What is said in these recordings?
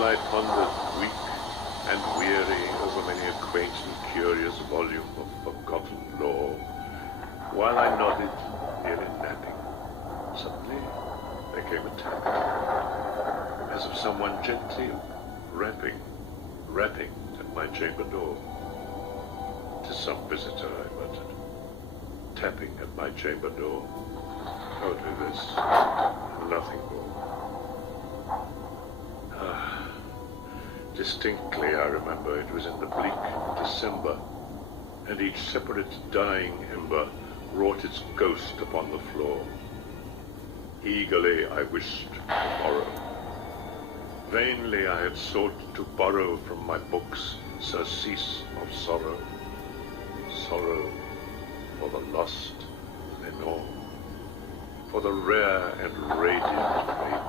while I pondered weak and weary over many a quaint and curious volume of forgotten lore, while I nodded, nearly napping, suddenly there came a tap, as of someone gently rapping at my chamber door. "'Tis some visitor," I muttered, tapping at my chamber door. Only this, nothing more. Distinctly I remember it was in the bleak December, and each separate dying ember wrought its ghost upon the floor. Eagerly I wished to borrow. Vainly I had sought to borrow from my books surcease of sorrow. Sorrow for the lost Lenore, for the rare and radiant maiden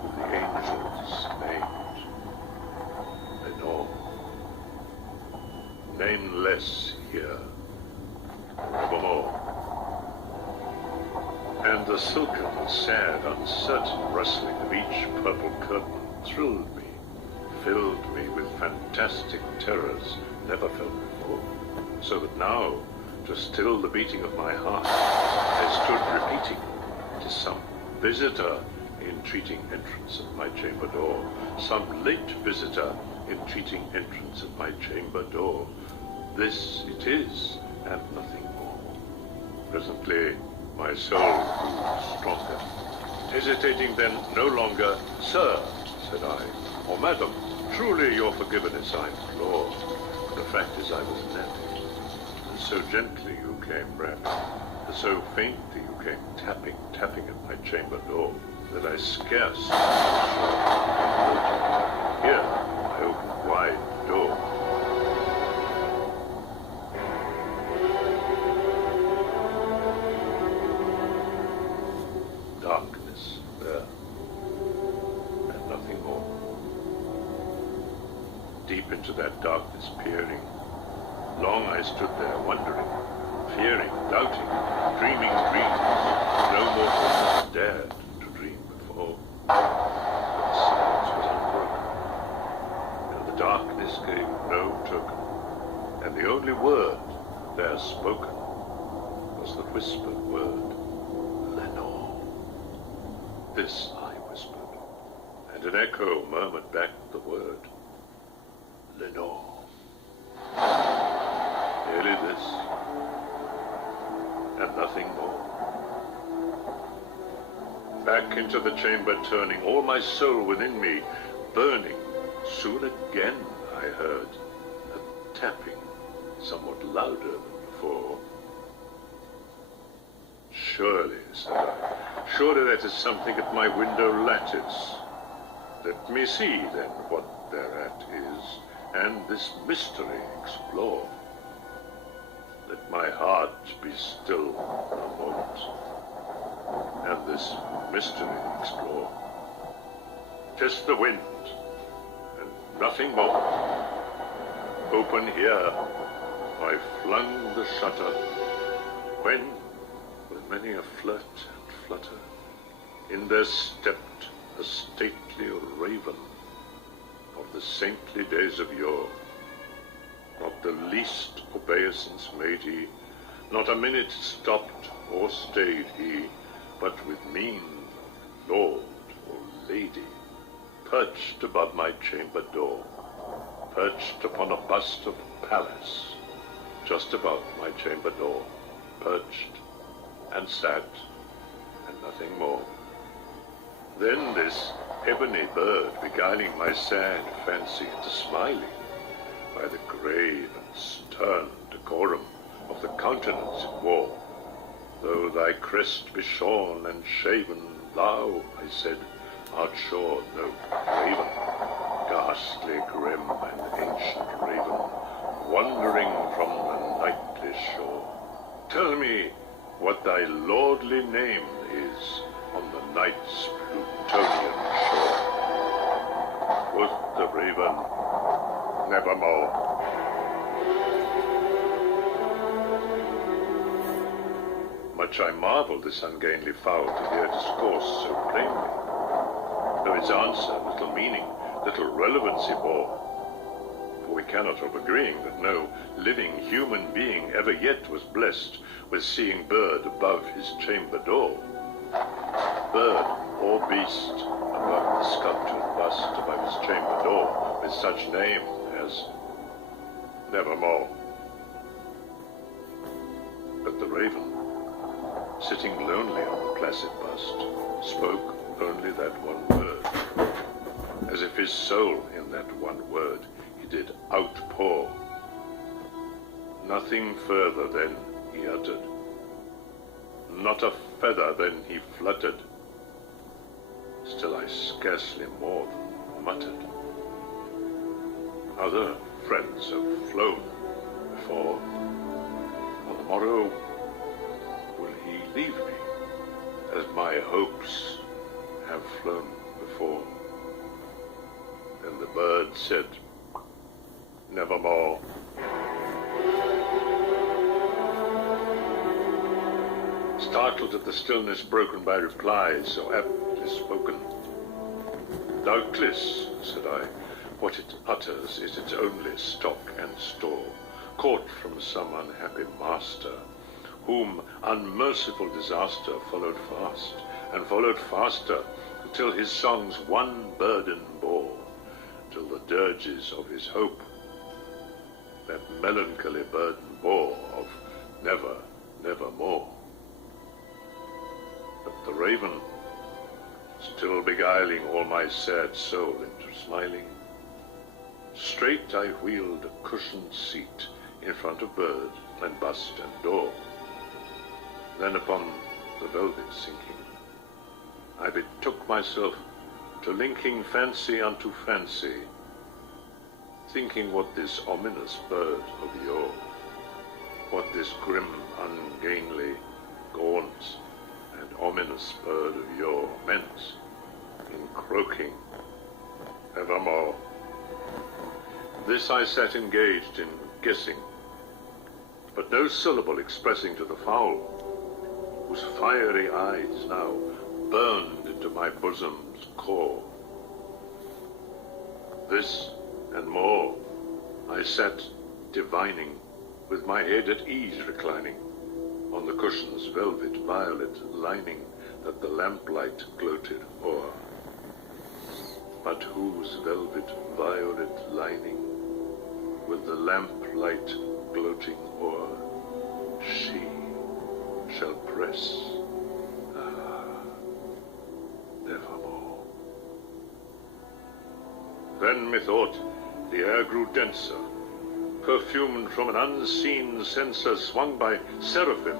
who the angels named Lenore. Nameless here, forevermore. And the silken, sad, uncertain rustling of each purple curtain thrilled me, filled me with fantastic terrors never felt before, so that now, to still the beating of my heart, I stood repeating, "'Tis some visitor entreating entrance at my chamber door, some late visitor entreating entrance at my chamber door. This it is, and nothing more." Presently, my soul grew stronger. Hesitating then no longer, "Sir," said I, "or Madam, truly your forgiveness I implore. The fact is I was napping, and so gently you came rapping, and so faintly you came tapping at my chamber door, that I scarce Here I opened wide the door. Darkness there, and nothing more. Deep into that darkness peering, long I stood there wondering, fearing, doubting, dreaming dreams no mortal has dared to dream before. But the silence was unbroken, and the darkness gave no token, and the only word there spoken was the whispered word, "Lenore." This I whispered, and an echo murmured back the word, "Lenore." Merely this, and nothing more. Back into the chamber turning, all my soul within me burning, soon again I heard a tapping somewhat louder than before. "Surely," said I, "surely that is something at my window lattice. Let me see then what thereat is, and this mystery explore. Let my heart be still a moment, and this mystery explore. 'Tis the wind, and nothing more. Open here, I flung the shutter, when, with many a flirt and flutter, in there stepped a stately raven of the saintly days of yore. Not the least obeisance made he, not a minute stopped or stayed he, but with mien of lord or lady, perched above my chamber door, perched upon a bust of Pallas, just above my chamber door, perched and sat, and nothing more. Then this ebony bird beguiling my sad fancy into smiling, by the grave and stern decorum of the countenance it wore. "Though thy crest be shorn and shaven, thou," I said, "art sure no raven, ghastly, grim, and ancient raven, wandering from the nightly shore. Tell me what thy lordly name is on the night's Plutonian shore." Quoth the raven, "Nevermore." Much I marvel this ungainly fowl to hear discourse so plainly, though its answer little meaning, little relevancy more. For we cannot help agreeing that no living human being ever yet was blessed with seeing bird above his chamber door. Bird or beast above the sculptured bust above his chamber door with such name as Nevermore. But the raven, sitting lonely on the placid bust, spoke only that one word, as if his soul in that one word he did outpour. Nothing further then he uttered, not a feather then he fluttered. Still I scarcely more than muttered. Other friends have flown before. On the morrow will he leave me, as my hopes have flown before? Then the bird said, Nevermore. Startled at the stillness broken by replies so aptly spoken. Doubtless, said I, what it utters is its only stock and store, caught from some unhappy master, whom unmerciful disaster followed fast, and followed faster, till his songs one burden bore, till the dirges of his hope that melancholy burden bore of never, nevermore. But the raven, still beguiling all my sad soul into smiling, straight I wheeled a cushioned seat in front of bird and bust and door. Then upon the velvet sinking, I betook myself to linking fancy unto fancy, thinking what this ominous bird of yore, what this grim, ungainly, gaunt, and ominous bird of yore meant in croaking evermore. This I sat engaged in guessing, but no syllable expressing to the fowl, whose fiery eyes now burned into my bosom's core. This and more I sat divining, with my head at ease reclining on the cushion's velvet violet lining that the lamplight gloated o'er. But whose velvet violet lining with the lamplight gloating o'er she shall press, nevermore. Then methought the air grew denser, perfumed from an unseen censer swung by seraphim,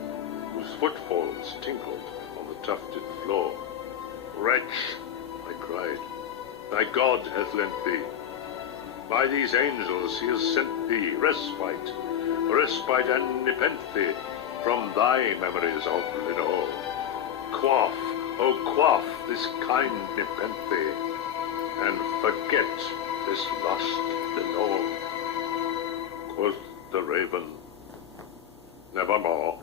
whose footfalls tinkled on the tufted floor. Wretch, I cried, thy God hath lent thee. By these angels he has sent thee respite, respite and nepenthe from thy memories of Lenore. Quaff, oh quaff this kind nepenthe, and forget this lust Lenore. Quoth the raven, nevermore.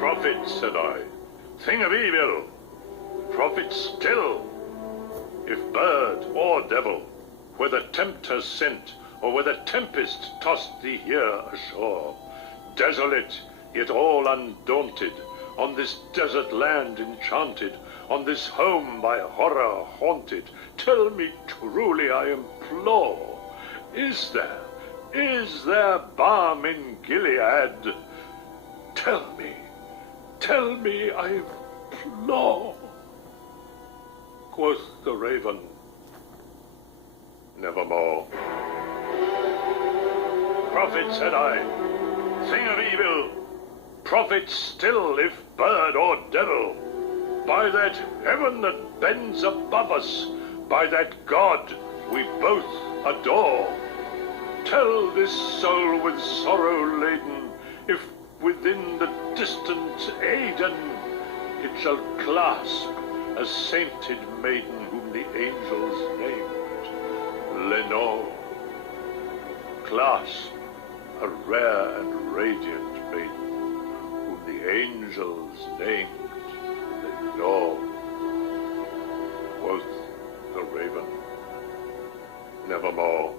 Prophet, said I, thing of evil, prophet still, if bird or devil, whether tempter sent, or whether tempest tossed thee here ashore, desolate, yet all undaunted, on this desert land enchanted, on this home by horror haunted, tell me truly, I implore, is there balm in Gilead? Tell me, I implore. Quoth the raven, nevermore. Prophet, said I, thing of evil, prophet still, if bird or devil, by that heaven that bends above us, by that God we both adore. Tell this soul with sorrow laden, if within the distant Aidenn it shall clasp a sainted maiden whom the angels named Lenore. Clasp a rare and radiant maiden whom the angels named Lenore. Quoth the raven, nevermore.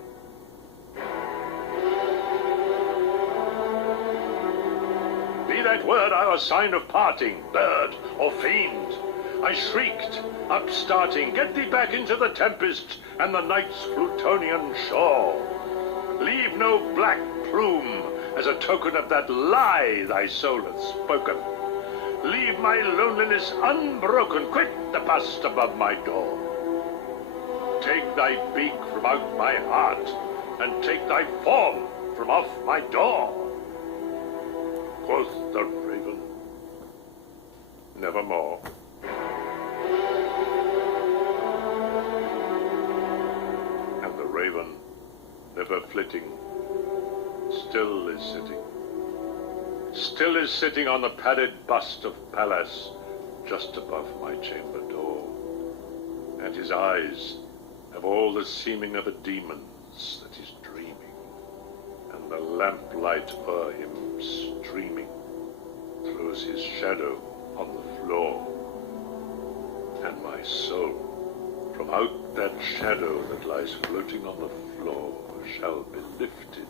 Be that word our sign of parting, bird or fiend. I shrieked, upstarting, get thee back into the tempest and the night's Plutonian shore. Leave no black plume as a token of that lie thy soul hath spoken. Leave my loneliness unbroken, quit the past above my door. Take thy beak from out my heart, and take thy form from off my door. Quoth the raven, nevermore. And the raven, never flitting, still is sitting. Still is sitting on the padded bust of Pallas, just above my chamber door. And his eyes have all the seeming of a demon's that is dreaming, and the lamplight o'er him streaming throws his shadow on the floor. And my soul, from out that shadow that lies floating on the floor, shall be lifted